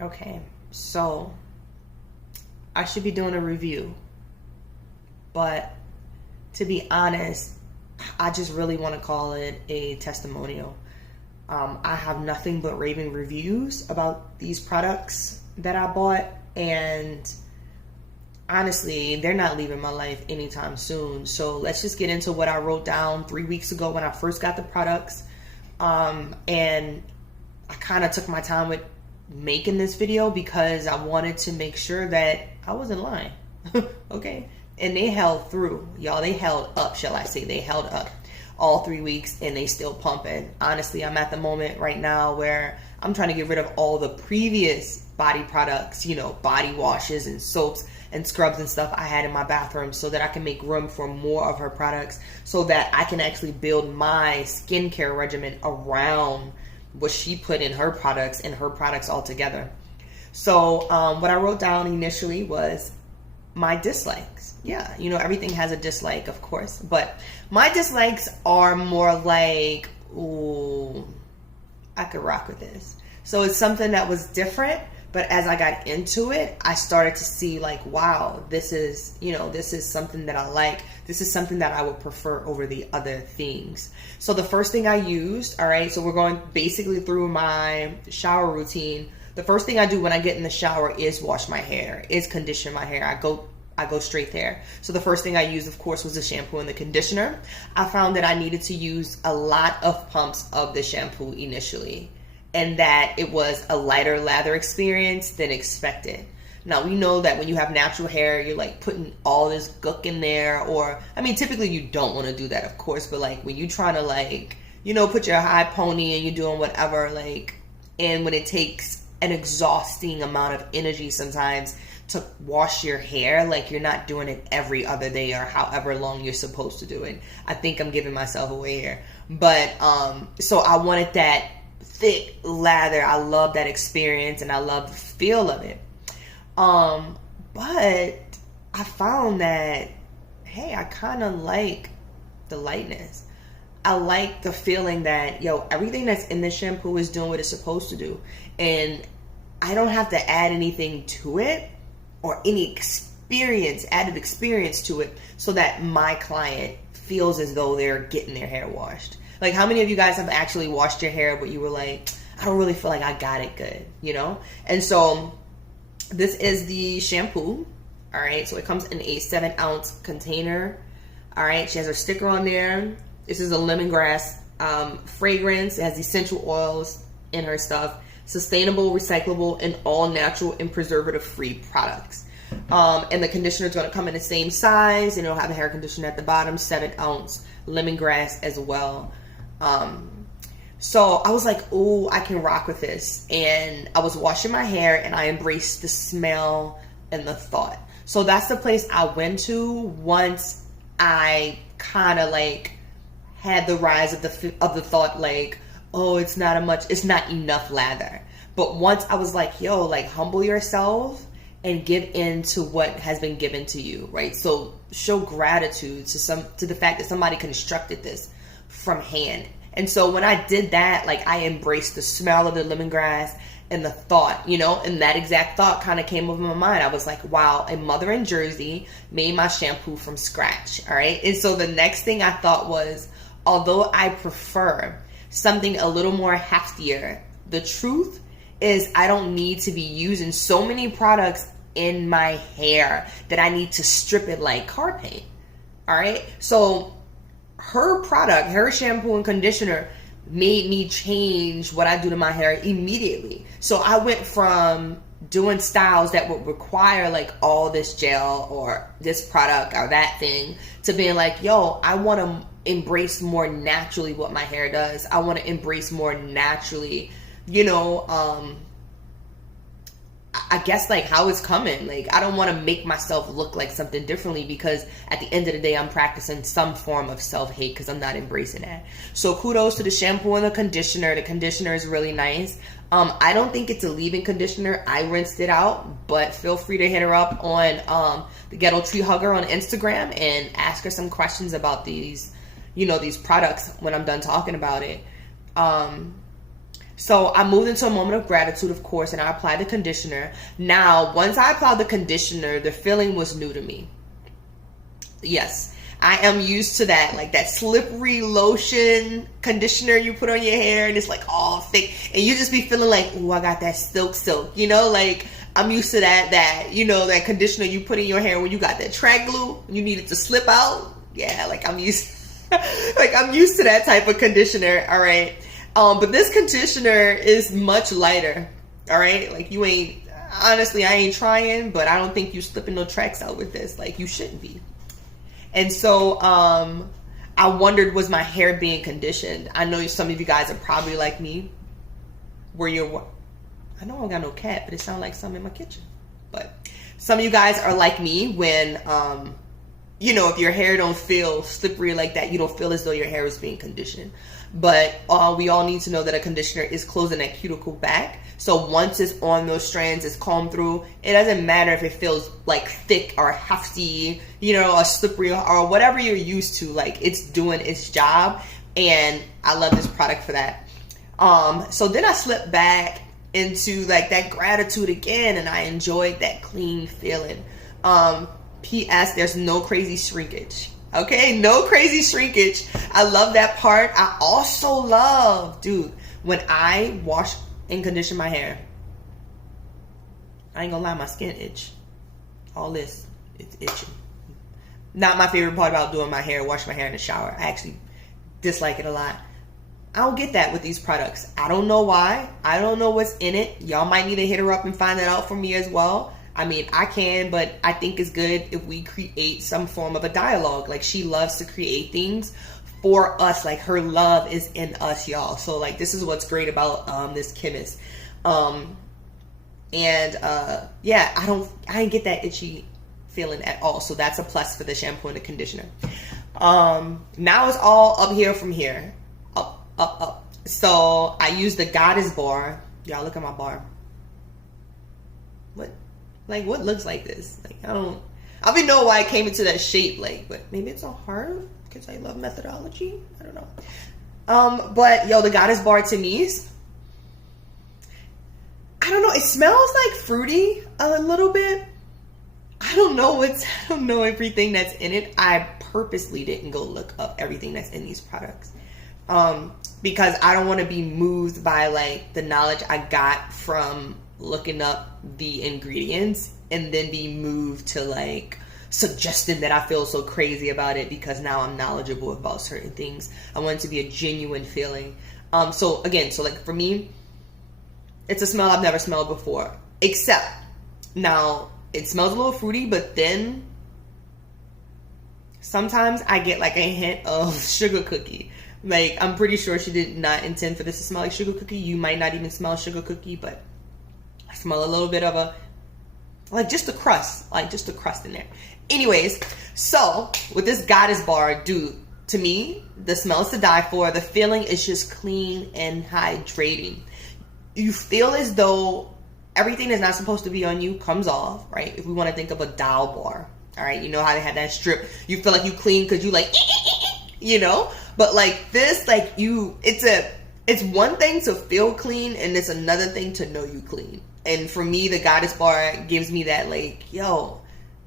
Okay, so I should be doing a review, but to be honest, I just really want to call it a testimonial. I have nothing but raving reviews about these products that I bought, and honestly, they're not leaving my life anytime soon. So let's just get into what I wrote down 3 weeks ago when I first got the products. And I kind of took my time with making this video because I wanted to make sure that I wasn't lying. Okay. And they held through, y'all. They held up, shall I say. They held up all 3 weeks and they still pumping. Honestly, I'm at the moment right now where I'm trying to get rid of all the previous body products, body washes and soaps and scrubs and stuff I had in my bathroom so that I can make room for more of her products so that I can actually build my skincare regimen around what she put in her products and her products all together. So what I wrote down initially was my dislikes. Yeah, everything has a dislike, of course, but my dislikes are more like, ooh, I could rock with this. So it's something that was different, but as I got into it, I started to see like, wow, this is something that I like. This is something that I would prefer over the other things. So the first thing I used, all right, so we're going basically through my shower routine. The first thing I do when I get in the shower is wash my hair, is condition my hair. I go straight there. So the first thing I used, of course, was the shampoo and the conditioner. I found that I needed to use a lot of pumps of the shampoo initially, and that it was a lighter lather experience than expected. Now, we know that when you have natural hair, you're like putting all this gook in there, or, I mean, typically you don't want to do that, of course, but like when you're trying to like, put your high pony and you're doing whatever, like, and when it takes an exhausting amount of energy sometimes to wash your hair, like you're not doing it every other day or however long you're supposed to do it. I think I'm giving myself away here. But, so I wanted that thick lather. I love that experience and I love the feel of it. But I found that, hey, I kind of like the lightness. I like the feeling that, everything that's in this shampoo is doing what it's supposed to do. And I don't have to add anything to it or any added experience to it so that my client feels as though they're getting their hair washed. Like, how many of you guys have actually washed your hair, but you were like, I don't really feel like I got it good, And so this is the shampoo. All right. So it comes in a 7-ounce container. All right. She has her sticker on there. This is a lemongrass fragrance. It has essential oils in her stuff. Sustainable, recyclable, and all natural and preservative-free products. And the conditioner is going to come in the same size, and it'll have a hair conditioner at the bottom, 7-ounce lemongrass as well. So I was like, ooh, I can rock with this. And I was washing my hair, and I embraced the smell and the thought. So that's the place I went to once I kind of like had the rise of the thought, like, oh, it's not enough lather. But once I was like, like, humble yourself and give in to what has been given to you, right? So show gratitude to the fact that somebody constructed this from hand. And so when I did that, like, I embraced the smell of the lemongrass and the thought, and that exact thought kind of came over my mind. I was like, wow, a mother in Jersey made my shampoo from scratch, all right? And so the next thing I thought was, although I prefer something a little more heftier, the truth is I don't need to be using so many products in my hair that I need to strip it like car paint. All right. So her product, her shampoo and conditioner made me change what I do to my hair immediately. So I went from doing styles that would require like all this gel or this product or that thing to being like, I want to embrace more naturally what my hair does. I want to embrace more naturally, I guess like how it's coming. Like, I don't want to make myself look like something differently because at the end of the day, I'm practicing some form of self-hate because I'm not embracing that. So kudos to the shampoo and the conditioner. The conditioner is really nice. I don't think it's a leave-in conditioner. I rinsed it out, but feel free to hit her up on the Ghetto Tree Hugger on Instagram and ask her some questions about these, these products when I'm done talking about it. So I moved into a moment of gratitude, of course, and I applied the conditioner. Now, once I applied the conditioner, the feeling was new to me. Yes, I am used to that, like that slippery lotion conditioner you put on your hair and it's like all thick and you just be feeling like, oh, I got that silk, you know, like I'm used to that, you know, that conditioner you put in your hair when you got that track glue, you need it to slip out. Yeah, like I'm used to that type of conditioner. All right. But this conditioner is much lighter. All right. Like honestly, I ain't trying, but I don't think you slipping no tracks out with this. Like you shouldn't be. And so I wondered, was my hair being conditioned? I know some of you guys are probably like me, where I know I don't got no cat, but it sounds like something in my kitchen. But some of you guys are like me when, you know, if your hair don't feel slippery like that, you don't feel as though your hair is being conditioned. But we all need to know that a conditioner is closing that cuticle back. So once it's on those strands, it's combed through. It doesn't matter if it feels like thick or hefty, you know, or slippery or whatever you're used to. Like it's doing its job, and I love this product for that. So then I slipped back into like that gratitude again, and I enjoyed that clean feeling. P.S. There's no crazy shrinkage. Okay, no crazy shrinkage. I love that part. I also love, dude, when I wash and condition my hair, I ain't gonna lie, my skin itch. All this, it's itching. Not my favorite part about doing my hair, washing my hair in the shower. I actually dislike it a lot. I don't get that with these products. I don't know why. I don't know what's in it. Y'all might need to hit her up and find that out for me as well. I mean, I can, but I think it's good if we create some form of a dialogue. Like, she loves to create things for us. Like, her love is in us, y'all. So, like, this is what's great about this chemist. Yeah, I didn't get that itchy feeling at all. So that's a plus for the shampoo and the conditioner. Now it's all up here from here. Up. So I use the Goddess bar. Y'all look at my bar. What looks like this? Like, I don't even know why it came into that shape. Like, but maybe it's a heart because I love methodology. I don't know. But yo, the Goddess bar to me is, I don't know. It smells like fruity a little bit. I don't know everything that's in it. I purposely didn't go look up everything that's in these products. Because I don't want to be moved by like the knowledge I got from looking up the ingredients and then be moved to like suggesting that I feel so crazy about it because now I'm knowledgeable about certain things. I want it to be a genuine feeling. So like for me, it's a smell I've never smelled before, except now it smells a little fruity, but then sometimes I get like a hint of sugar cookie. Like, I'm pretty sure she did not intend for this to smell like sugar cookie. You might not even smell sugar cookie, but I smell a little bit of just the crust in there. Anyways, so with this Goddess bar, dude, to me, the smell is to die for. The feeling is just clean and hydrating. You feel as though everything that's not supposed to be on you comes off, right? If we want to think of a doll bar, all right? You know how they have that strip. You feel like you clean because you like, you know? But like this, like it's one thing to feel clean and it's another thing to know you clean. And for me, the Goddess bar gives me that like, yo,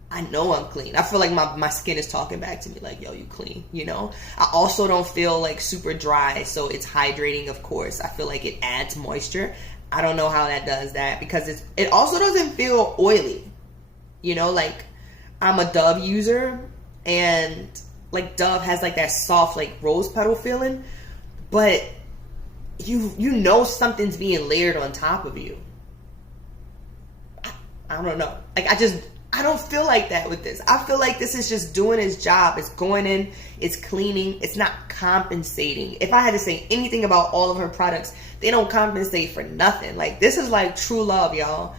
I know I'm clean. I feel like my skin is talking back to me like, yo, you clean, you know? I also don't feel like super dry, so it's hydrating, of course. I feel like it adds moisture. I don't know how that does that because it also doesn't feel oily. You know, like I'm a Dove user and like Dove has like that soft like rose petal feeling, but you know something's being layered on top of you. I don't know. Like I don't feel like that with this. I feel like this is just doing its job. It's going in, it's cleaning, it's not compensating. If I had to say anything about all of her products, they don't compensate for nothing. Like, this is like true love, y'all.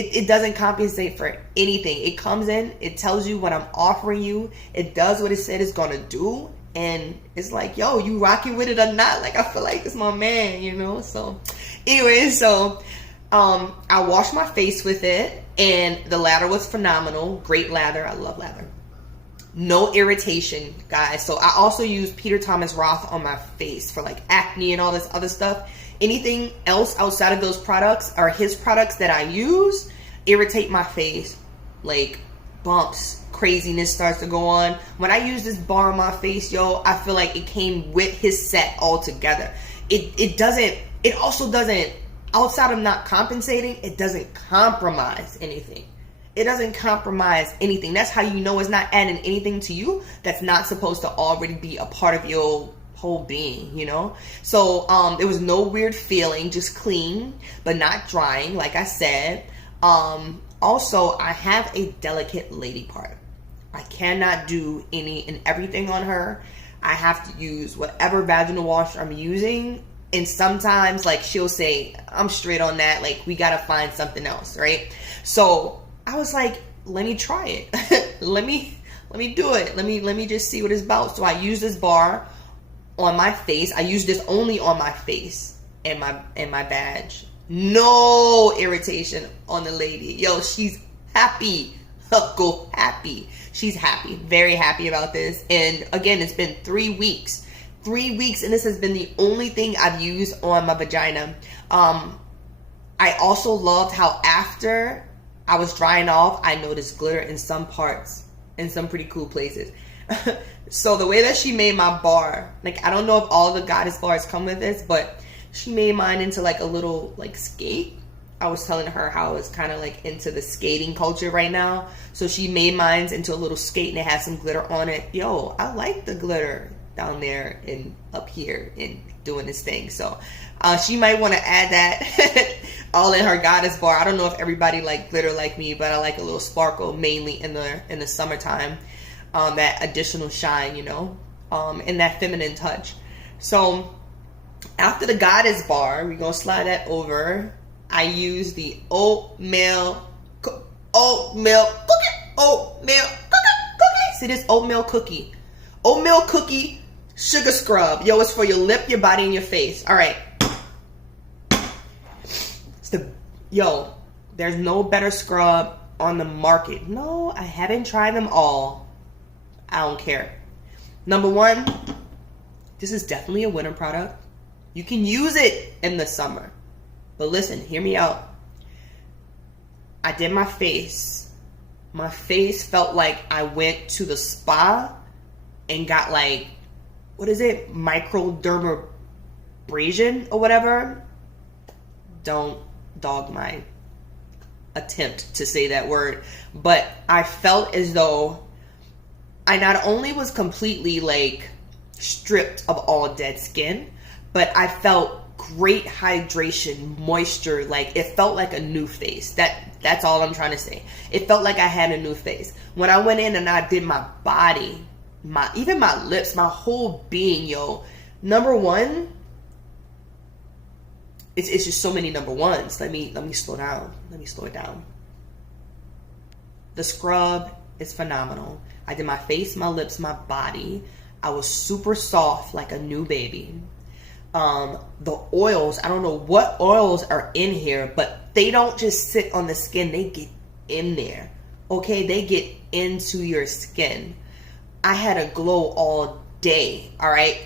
It doesn't compensate for anything. It comes in, it tells you what I'm offering you, it does what it said it's gonna do, and it's like, yo, you rocking with it or not? Like, I feel like it's my man, you know? So anyway, I washed my face with it, and the lather was phenomenal. Great lather. I love lather. No irritation, guys. So I also use Peter Thomas Roth on my face for like acne and all this other stuff. Anything else outside of those products or his products that I use irritate my face. Like bumps, craziness starts to go on. When I use this bar on my face, yo, I feel like it came with his set all together. It also doesn't, outside of not compensating, it doesn't compromise anything. It doesn't compromise anything. That's how you know it's not adding anything to you that's not supposed to already be a part of your whole being, you know? So there was no weird feeling, just clean, but not drying, like I said. Also, I have a delicate lady part. I cannot do any and everything on her. I have to use whatever vaginal wash I'm using. And sometimes, like, she'll say, I'm straight on that. Like, we got to find something else, right? So I was like, let me try it. let me do it. Let me just see what it's about. So I use this bar on my face. I use this only on my face and my badge. No irritation on the lady. Yo, she's happy. Go happy. She's happy. Very happy about this. And again, it's been 3 weeks. 3 weeks, and this has been the only thing I've used on my vagina. I also loved how after I was drying off, I noticed glitter in some parts, in some pretty cool places. So the way that she made my bar, like, I don't know if all the goddess bars come with this, but she made mine into like a little like skate. I was telling her how I was kind of like into the skating culture right now. So she made mine into a little skate and it had some glitter on it. Yo, I like the glitter down there and up here and doing this thing. So she might want to add that all in her goddess bar. I don't know if everybody like glitter like me, but I like a little sparkle mainly in the summertime. That additional shine, you know, and that feminine touch. So after the goddess bar, we're gonna slide that over. I use the oatmeal cookie. See this oatmeal cookie? Oatmeal cookie sugar scrub. Yo, it's for your lip, your body, and your face. All right. There's no better scrub on the market. No, I haven't tried them all. I don't care. Number one, this is definitely a winter product. You can use it in the summer. But listen, hear me out. I did my face. My face felt like I went to the spa and got like, what is it? Microdermabrasion or whatever. Don't dog my attempt to say that word. But I felt as though I not only was completely like stripped of all dead skin, but I felt great hydration, moisture. Like it felt like a new face. That's all I'm trying to say. It felt like I had a new face. When I went in and I did my body, even my lips, my whole being, yo. Number one, it's just so many number ones. Let me slow down. Let me slow it down. The scrub is phenomenal. I did my face, my lips, my body. I was super soft like a new baby. The oils, I don't know what oils are in here, but they don't just sit on the skin. They get in there. Okay, they get into your skin. I had a glow all day. All right.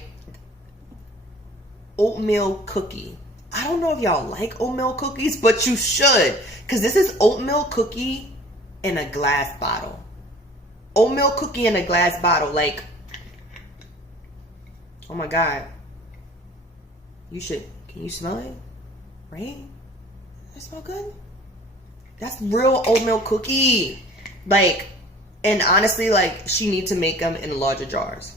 Oatmeal cookie. I don't know if y'all like oatmeal cookies, but you should, because this is oatmeal cookie in a glass bottle. Oatmeal cookie in a glass bottle. Like, oh my God. You should. Can you smell it? Right? Does that smell good? That's real oatmeal cookie. Like, and honestly, like, she needs to make them in larger jars.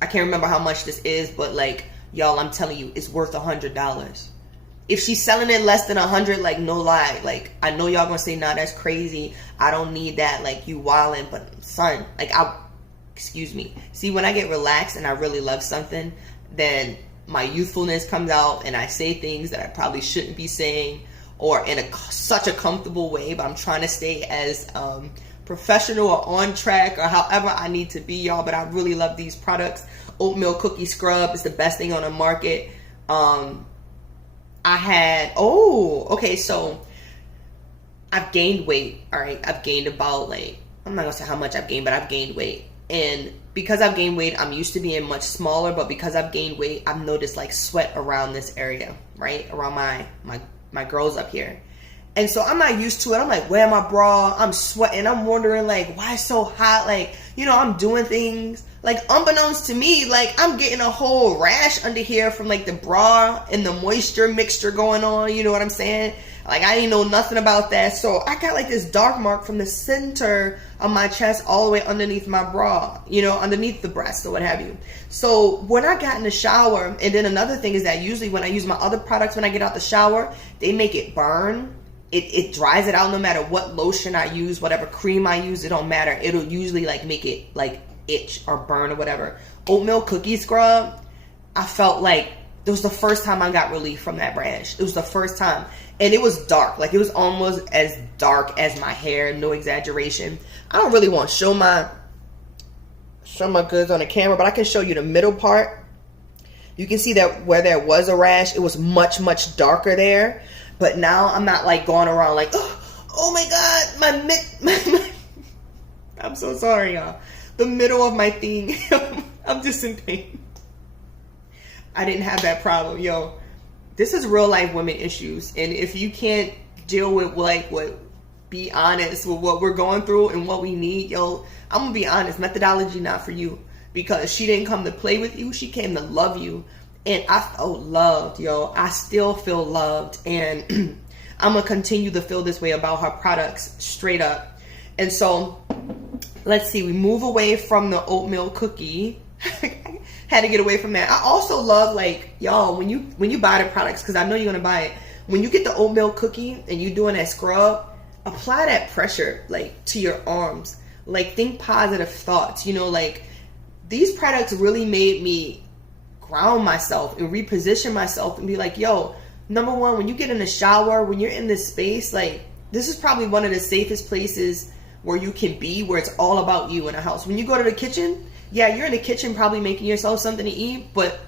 I can't remember how much this is, but like, y'all, I'm telling you, it's worth $100. If she's selling it less than 100, like, no lie. Like, I know y'all gonna say, nah, that's crazy. I don't need that. Like, you wildin'. But son, like, excuse me. See, when I get relaxed and I really love something, then my youthfulness comes out and I say things that I probably shouldn't be saying, or in such a comfortable way, but I'm trying to stay as professional or on track or however I need to be, y'all. But I really love these products. Oatmeal cookie scrub is the best thing on the market. So I've gained weight. All right, I've gained about, like, I'm not gonna say how much I've gained, but I've gained weight. And because I've gained weight, I'm used to being much smaller, but because I've gained weight, I've noticed like sweat around this area, right? Around my girls up here. And so I'm not used to it. I'm like, where my bra? I'm sweating. I'm wondering like, why it's so hot? Like, you know, I'm doing things like unbeknownst to me, like I'm getting a whole rash under here from like the bra and the moisture mixture going on. You know what I'm saying? Like I didn't know nothing about that. So I got like this dark mark from the center of my chest all the way underneath my bra, you know, underneath the breast or what have you. So when I got in the shower, and then another thing is that usually when I use my other products, when I get out the shower, they make it burn. It dries it out no matter what lotion I use, whatever cream I use, it don't matter. It'll usually like make it like itch or burn or whatever. Oatmeal cookie scrub, I felt like it was the first time I got relief from that rash. It was the first time. And it was dark. Like it was almost as dark as my hair. No exaggeration. I don't really want to show my goods on the camera, but I can show you the middle part. You can see that where there was a rash, it was much, much darker there. But now I'm not like going around like, oh my God, I'm so sorry, y'all. The middle of my thing, I'm just in pain. I didn't have that problem, yo. This is real life women issues. And if you can't deal with be honest with what we're going through and what we need, yo, I'm gonna be honest, methodology not for you. Because she didn't come to play with you, she came to love you. And I felt loved, yo. I still feel loved. And I'm going to continue to feel this way about her products straight up. And so, let's see. We move away from the oatmeal cookie. Had to get away from that. I also love, like, y'all, when you buy the products, because I know you're going to buy it. When you get the oatmeal cookie and you're doing that scrub, apply that pressure, like, to your arms. Like, think positive thoughts. You know, like, these products really made me ground myself and reposition myself and be like, yo, number one, when you get in the shower, when you're in this space, like this is probably one of the safest places where you can be, where it's all about you in a house. When you go to the kitchen, yeah, you're in the kitchen probably making yourself something to eat, but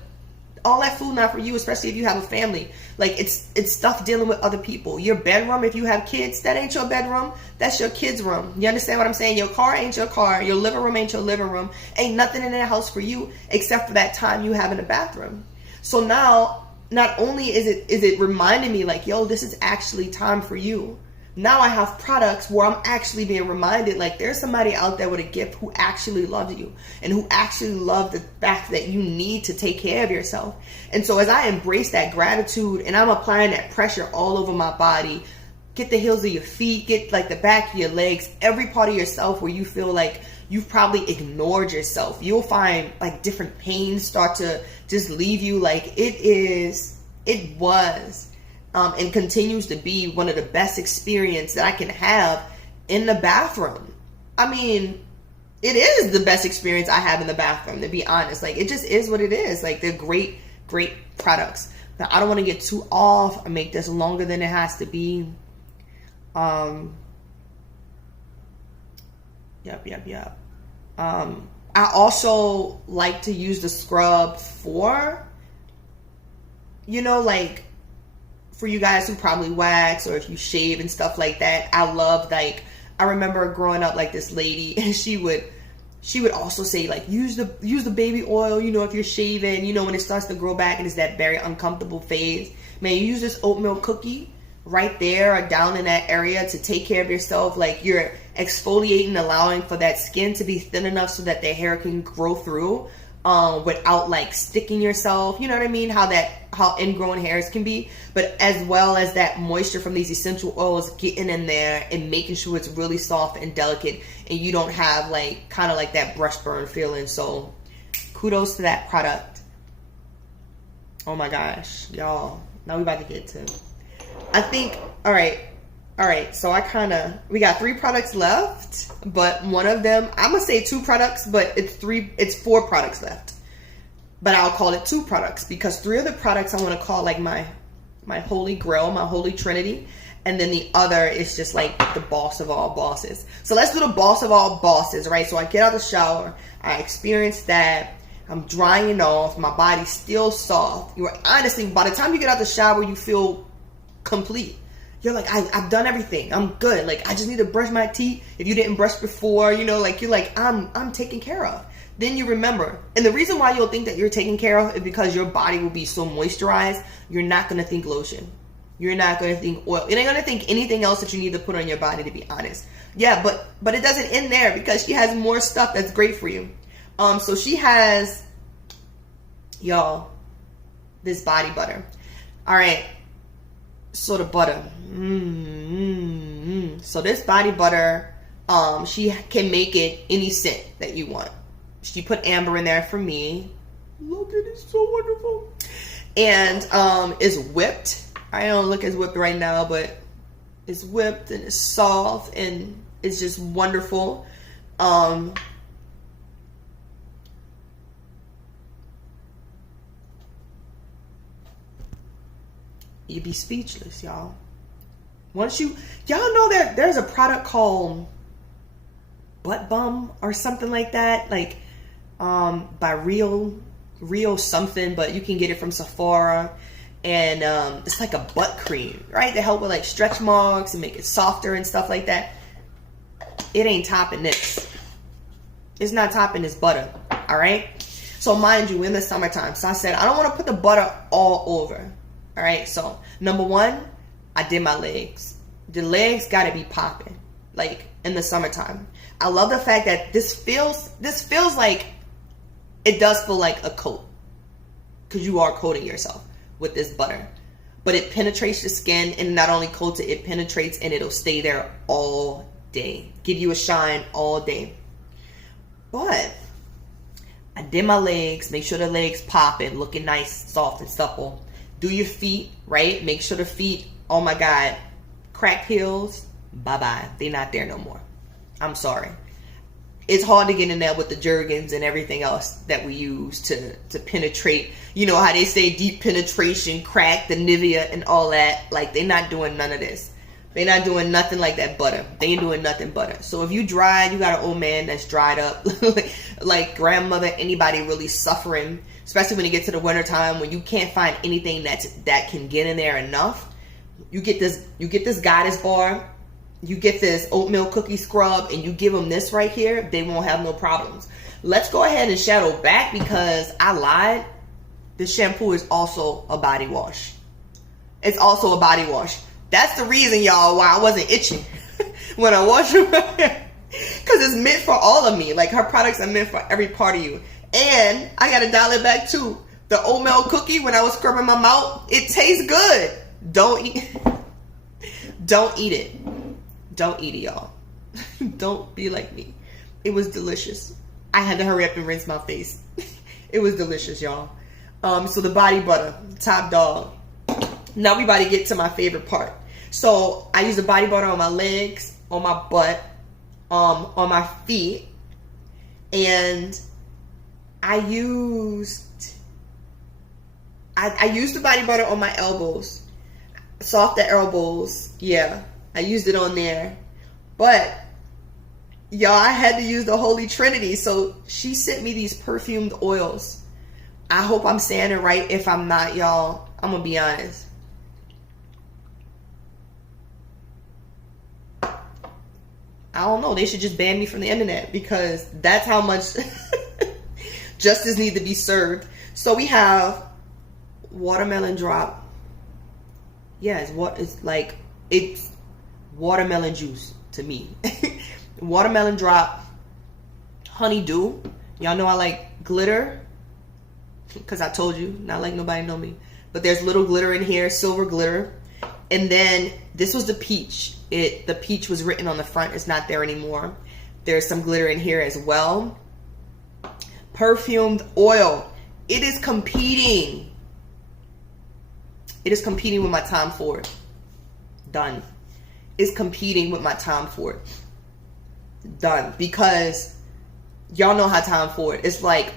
all that food not for you, especially if you have a family. Like it's stuff dealing with other people. Your bedroom, if you have kids, that ain't your bedroom. That's your kids' room. You understand what I'm saying? Your car ain't your car. Your living room ain't your living room. Ain't nothing in that house for you except for that time you have in the bathroom. So now, not only is it reminding me like, yo, this is actually time for you. Now I have products where I'm actually being reminded like there's somebody out there with a gift who actually loves you and who actually loves the fact that you need to take care of yourself. And so as I embrace that gratitude and I'm applying that pressure all over my body, get the heels of your feet, get like the back of your legs, every part of yourself where you feel like you've probably ignored yourself, you'll find like different pains start to just leave you. Like it was and continues to be one of the best experience that I can have in the bathroom. I mean, it is the best experience I have in the bathroom, to be honest. Like, it just is what it is. Like, they're great, great products. Now, I don't want to get too off or make this longer than it has to be. Yep. I also like to use the scrub for, you know, like, for you guys who probably wax or if you shave and stuff like that. I love, like, I remember growing up like this lady, and she would also say like use the baby oil, you know, if you're shaving, you know, when it starts to grow back and it's that very uncomfortable phase. Man, you use this oatmeal cookie right there or down in that area to take care of yourself. Like, you're exfoliating, allowing for that skin to be thin enough so that the hair can grow through without like sticking yourself. You know what I mean? How ingrown hairs can be, but as well as that moisture from these essential oils getting in there and making sure it's really soft and delicate and you don't have like kind of like that brush burn feeling. So kudos to that product. Oh my gosh, y'all. Now we about to get to, I think, all right. So we got 3 products left, but one of them, I'm going to say 2 products, but it's 4 products left. But I'll call it 2 products because 3 of the products I want to call like my holy grail, my holy trinity. And then the other is just like the boss of all bosses. So let's do the boss of all bosses, right? So I get out of the shower, I experience that, I'm drying off, my body's still soft. Honestly, by the time you get out the shower, you feel complete. you're like, I've done everything. I'm good. Like, I just need to brush my teeth. If you didn't brush before, you know, like, you're like, I'm taken care of. Then you remember. And the reason why you'll think that you're taken care of is because your body will be so moisturized. You're not going to think lotion. You're not going to think oil. You're not going to think anything else that you need to put on your body, to be honest. Yeah, but it doesn't end there, because she has more stuff that's great for you. So she has, y'all, this body butter. All right. So the butter. So this body butter, she can make it any scent that you want. She put amber in there for me. Look at it, it's so wonderful. And it's whipped. I don't look as whipped right now, but it's whipped and it's soft and it's just wonderful. You'd be speechless, y'all. Once y'all know that there's a product called Butt Bum or something like that, like by Real something, but you can get it from Sephora, and it's like a butt cream, right, to help with like stretch marks and make it softer and stuff like that. It ain't topping this. It's not topping this butter. All right. So mind you, in the summertime, so I said I don't want to put the butter all over. All right, so number one, I did my legs. The legs got to be popping, like in the summertime. I love the fact that this feels like, it does feel like a coat, because you are coating yourself with this butter. But it penetrates the skin, and not only coats it, it penetrates, and it'll stay there all day. Give you a shine all day. But I did my legs, make sure the legs popping, looking nice, soft and supple. Do your feet, right? Make sure the feet, oh my God, cracked heels, bye-bye. They're not there no more. I'm sorry. It's hard to get in there with the Jergens and everything else that we use to penetrate. You know how they say deep penetration, crack, the Nivea and all that. Like, they're not doing none of this. They're not doing nothing like that butter. They ain't doing nothing butter. So if you dried, you got an old man that's dried up, like grandmother, anybody really suffering, especially when you get to the winter time when you can't find anything that can get in there enough. You get this Goddess bar, you get this oatmeal cookie scrub, and you give them this right here, they won't have no problems. Let's go ahead and shadow back, because I lied. This shampoo is also a body wash. It's also a body wash. That's the reason, y'all, why I wasn't itching when I washed my hair. Because it's meant for all of me. Like, her products are meant for every part of you. And I got to dial it back too. The oatmeal cookie, when I was scrubbing my mouth, it tastes good. Don't eat it. Don't eat it, y'all. Don't be like me. It was delicious. I had to hurry up and rinse my face. It was delicious, y'all. So the body butter, top dog. Now we about to get to my favorite part. So I use the body butter on my legs, on my butt, on my feet, and I used the body butter on my elbows, softer elbows. Yeah, I used it on there, but y'all, I had to use the Holy Trinity. So she sent me these perfumed oils. I hope I'm saying it right. If I'm not, y'all, I'm gonna be honest. I don't know. They should just ban me from the internet, because that's how much justice needs to be served. So we have watermelon drop. Yeah, it's watermelon juice to me. Watermelon drop, honeydew. Y'all know I like glitter, because I told you, not like nobody know me. But there's little glitter in here, silver glitter. And then this was the peach. The peach was written on the front. It's not there anymore. There's some glitter in here as well. Perfumed oil. It is competing. It is competing with my Tom Ford. Done. It's competing with my Tom Ford. Done. Because y'all know how Tom Ford, it's like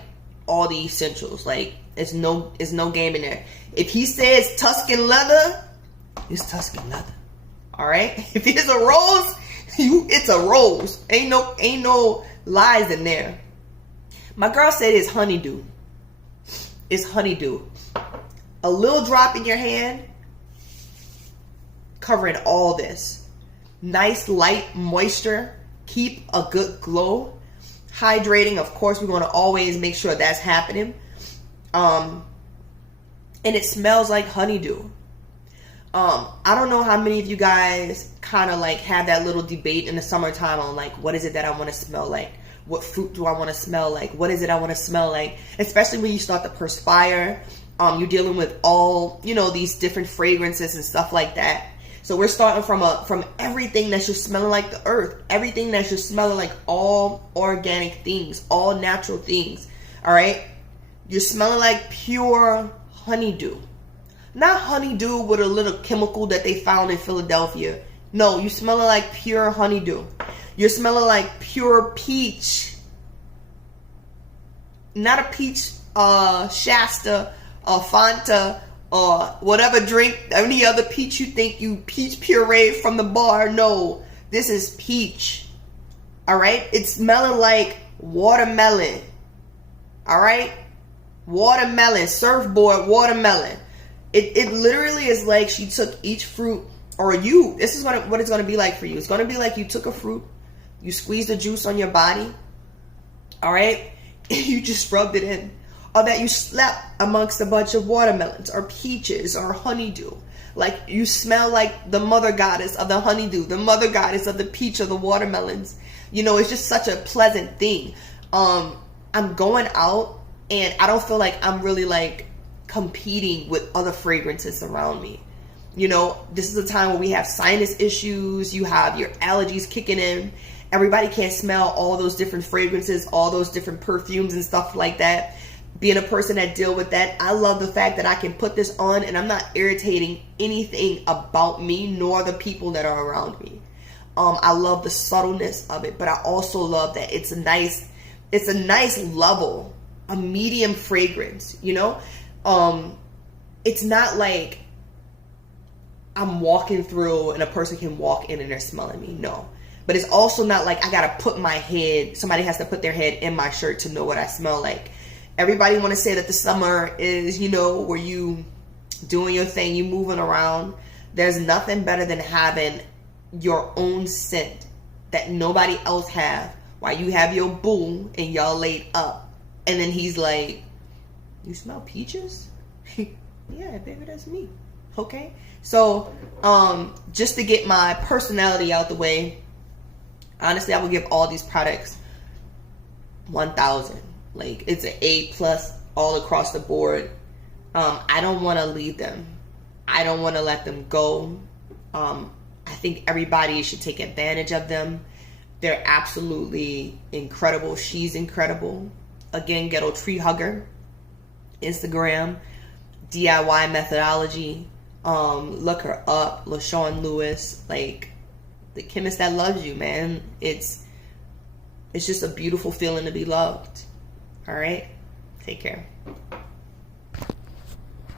all the essentials. Like, it's no game in there. If he says Tuscan leather, it's Tuscan leather. All right. If it's a rose, it's a rose. Ain't no lies in there. My girl said it's honeydew. It's honeydew. A little drop in your hand. covering all this. Nice light moisture, keep a good glow. Hydrating, of course, we're going to always make sure that's happening. And it smells like honeydew. I don't know how many of you guys kind of like have that little debate in the summertime on like, what is it that I want to smell like? What fruit do I want to smell like? What is it I want to smell like? Especially when you start to perspire. You're dealing with all, you know, these different fragrances and stuff like that. So we're starting from everything that's just smelling like the earth. Everything that's just smelling like all organic things, all natural things. All right? You're smelling like pure honeydew. Not honeydew with a little chemical that they found in Philadelphia. No, you're smelling like pure honeydew. You're smelling like pure peach. Not a peach Shasta or Fanta or whatever drink, any other peach you think you peach puree from the bar. No, this is peach. All right? It's smelling like watermelon. All right? Watermelon, surfboard watermelon. It literally is like she took each fruit, or this is what it's going to be like for you. It's going to be like you took a fruit, you squeezed the juice on your body, all right, and you just rubbed it in. Or that you slept amongst a bunch of watermelons or peaches or honeydew. Like you smell like the mother goddess of the honeydew, the mother goddess of the peach or the watermelons. You know, it's just such a pleasant thing. I'm going out and I don't feel like I'm really like competing with other fragrances around me. You know, this is a time where we have sinus issues, you have your allergies kicking in. Everybody can't smell all those different fragrances, all those different perfumes and stuff like that. Being a person that deal with that, I love the fact that I can put this on and I'm not irritating anything about me nor the people that are around me. I love the subtleness of it, but I also love that it's a nice level, a medium fragrance, you know? It's not like I'm walking through and a person can walk in and they're smelling me. No. But it's also not like I gotta put my head, somebody has to put their head in my shirt to know what I smell like. Everybody want to say that the summer is, you know, where you doing your thing, you moving around. There's nothing better than having your own scent that nobody else have while you have your boo and y'all laid up. And then he's like, you smell peaches? Yeah, baby, that's me. Okay? So, just to get my personality out the way, honestly, I would give all these products 1,000. Like, it's an A+ all across the board. I don't want to leave them. I don't want to let them go. I think everybody should take advantage of them. They're absolutely incredible. She's incredible. Again, Ghetto Tree Hugger. Instagram. DIY methodology. Look her up. LaShawn Lewis. Like, the chemist that loves you, man. It's just a beautiful feeling to be loved. All right? Take care.